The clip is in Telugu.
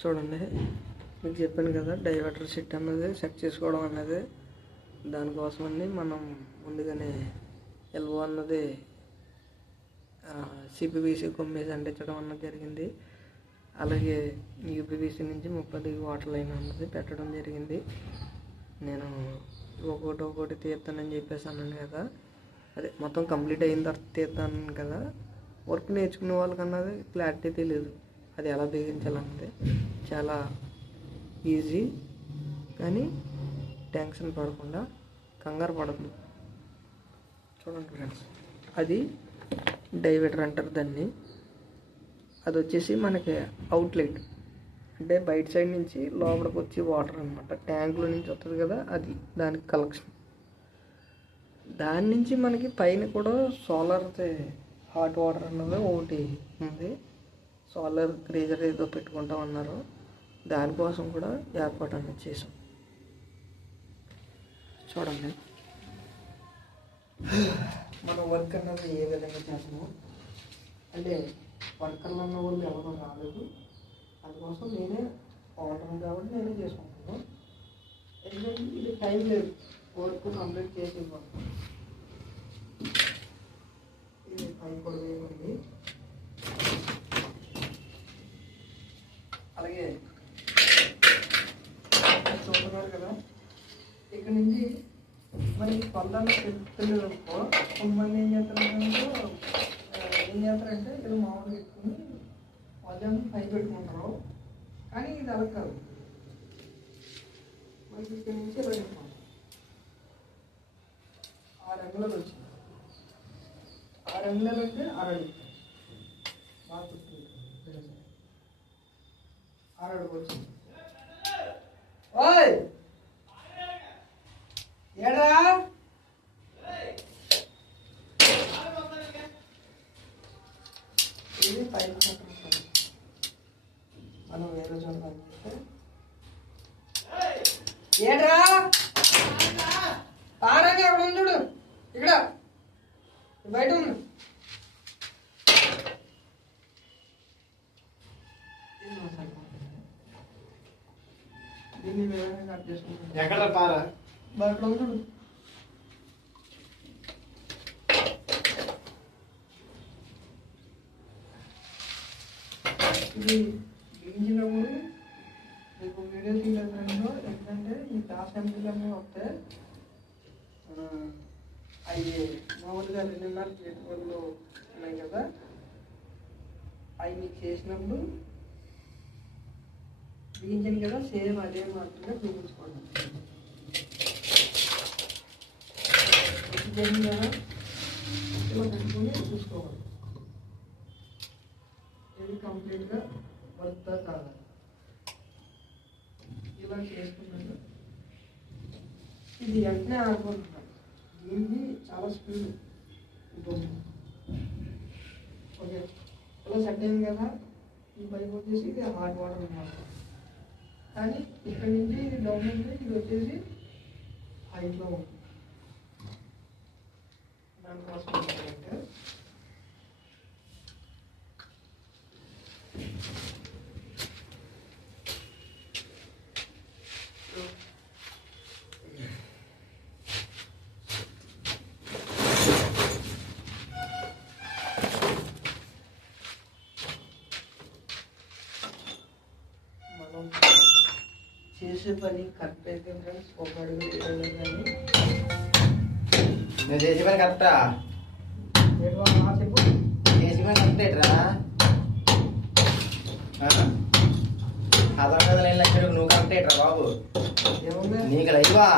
చూడండి, మీకు చెప్పాను కదా డైవర్టర్ సెట్ అన్నది సెట్ చేసుకోవడం అన్నది. దానికోసమని మనం ముందుగానే ఎల్వో అన్నది సిపివిసి కొమ్మేసి అంటించడం అన్నది జరిగింది. అలాగే యూపీవీసీ నుంచి 30 వాటర్ లైన్ అన్నది పెట్టడం జరిగింది. నేను ఒక్కొక్కటి తీస్తానని చెప్పేసి అన్నాను కదా, అదే మొత్తం కంప్లీట్ అయిన తర్వాత తీస్తాను కదా. వర్క్ నేర్చుకునే వాళ్ళకి అన్నది క్లారిటీ తెలియదు, అది ఎలా బిగించాలన్నది చాలా ఈజీ. కానీ టెన్షన్ పడకుండా కంగారు పడద్దు. చూడండి ఫ్రెండ్స్, అది డైవర్టర్ అంటారు దాన్ని. అది వచ్చేసి మనకి అవుట్లెట్, అంటే బయట సైడ్ నుంచి లోపలికి వచ్చి వాటర్ అనమాట. ట్యాంకులో నుంచి వస్తుంది కదా, అది దానికి కలెక్షన్. దాని నుంచి మనకి పైన కూడా సోలార్ హాట్ వాటర్ అన్నది ఒకటి ఉంది. సోలార్ గ్రేజర్ ఏదో పెట్టుకుంటాం అన్నారు, దానికోసం కూడా ఏర్పాటు అనేది చేసాం. చూడండి మన వర్క్ అన్నది ఏ విధంగా చేస్తాము అంటే వర్కర్లు అన్న వాళ్ళు ఎవరు రాలేదు. అందుకోసం నేనే బాగుంటాను కాబట్టి నేనే చేసుకుంటున్నాను. ఎందుకంటే ఇది టైం లేదు, వర్క్ కంప్లీట్ చేసి ఇవ్వాలి. ఇది పై కూడా వేయమండి. అలాగే చూస్తున్నారు కదా, ఇక్కడ నుంచి మనకి పొందాలని చెప్తున్నారు అనుకో. కొంతమంది ఏం చేస్తారంటే ఇలా మామూలు పెట్టుకుని పొందాన్ని పై పెట్టుకుంటారు. కానీ ఇది అలా కాదు, మనకి ఇక్కడ నుంచి ఇలా పెట్టుకుంటాం. 6 అంగుళాలు వచ్చింది. 6 అంగుళాలు అంటే 6 అడుగు బాగా గుర్తుంది. 6 అడుగు వచ్చింది. ఓయ్ ఏడా ఇది పైకి పెట్టాలి. మనం వేరే చోట పంపిస్తే ఏడ్రా పారంగా ఎక్కడ ఉంది చూడు, ఇక్కడ బయట ఉంది. దీన్ని వేరే కట్ చేసుకుంటాం. ఎక్కడ పారా బయట చూడు. ఇది బిగించినప్పుడు మీకు వీడియో తీయలేదు. ఎందుకంటే ఈ టాస్ ఎంపీలన్నీ వస్తే అవి మామూలుగా 2.5 కేజీలు ఉన్నాయి కదా, అవి మీకు చేసినప్పుడు బిగించాను కదా, సేమ్ అదే మాత్రమే చూపించుకోండి. ఇలా పెట్టుకుని చూసుకోవాలి ఇది కంప్లీట్గా వర్క్ కాదు. ఇలా చేసుకున్నాను. ఇది వెంటనే ఆడుకుంటున్నాను. దీనికి చాలా స్పీడ్ ఉంటుంది. ఓకే, ఇలా సెట్ అయింది కదా. ఈ పైపు వచ్చేసి ఇది హాట్ వాటర్ అన్నమాట. కానీ ఇక్కడ నుంచి ఇది డౌన్ ఉంది, ఇది వచ్చేసి హైట్లో ఉంది. దానికోసం ఏంటంటే మనం చేసే పని కరెక్ట్ అయితే ఫ్రెండ్స్ ఒక అడుగు కానీ నేను చేసే పని కరెక్టా? చెప్పు. చేసే పని కరెక్టేట్రా? అదొక నువ్వు కరెక్టేట్రా బాబు? ఏముంది నీకు లైవా